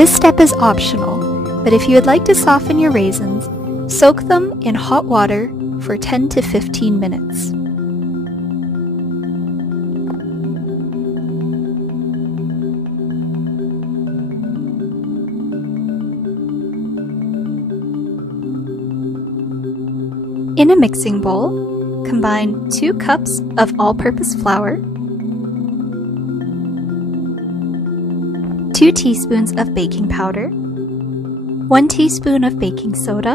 This step is optional, but if you would like to soften your raisins, soak them in hot water for 10 to 15 minutes. In a mixing bowl, combine 2 cups of all-purpose flour, 2 teaspoons of baking powder, 1 teaspoon of baking soda,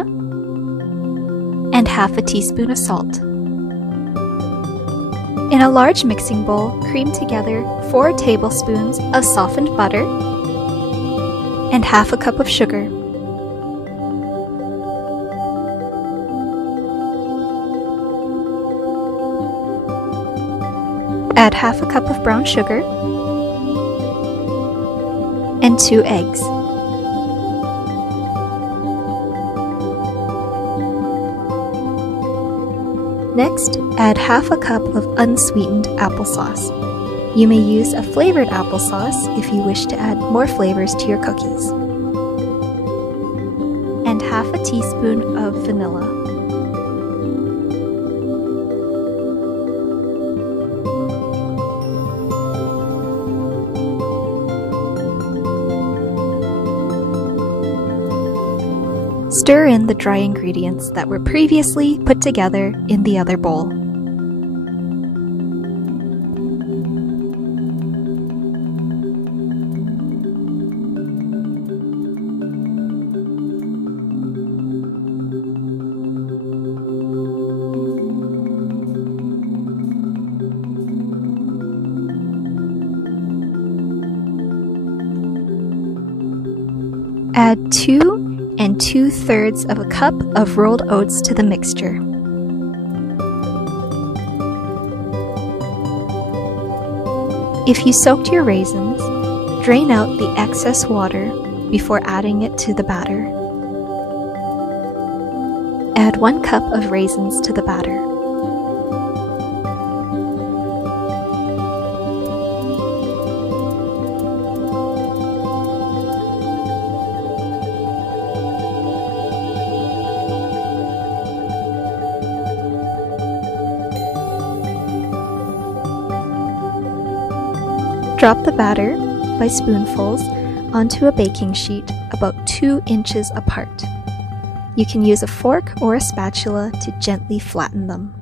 and half a teaspoon of salt. In a large mixing bowl, cream together 4 tablespoons of softened butter and half a cup of sugar. Add half a cup of brown sugar and 2 eggs. Next, add half a cup of unsweetened applesauce. You may use a flavored applesauce if you wish to add more flavors to your cookies. And half a teaspoon of vanilla. Stir in the dry ingredients that were previously put together in the other bowl. Add 2 2/3 of a cup of rolled oats to the mixture. If you soaked your raisins, drain out the excess water before adding it to the batter. Add 1 cup of raisins to the batter. Drop the batter by spoonfuls onto a baking sheet about 2 inches apart. You can use a fork or a spatula to gently flatten them.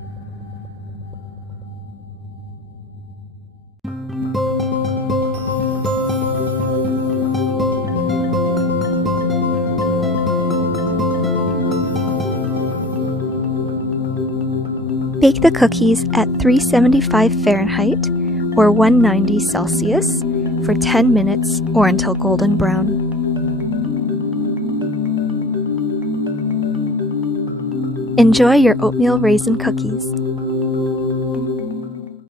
Bake the cookies at 375 Fahrenheit or 190 Celsius for 10 minutes or until golden brown. Enjoy your oatmeal raisin cookies.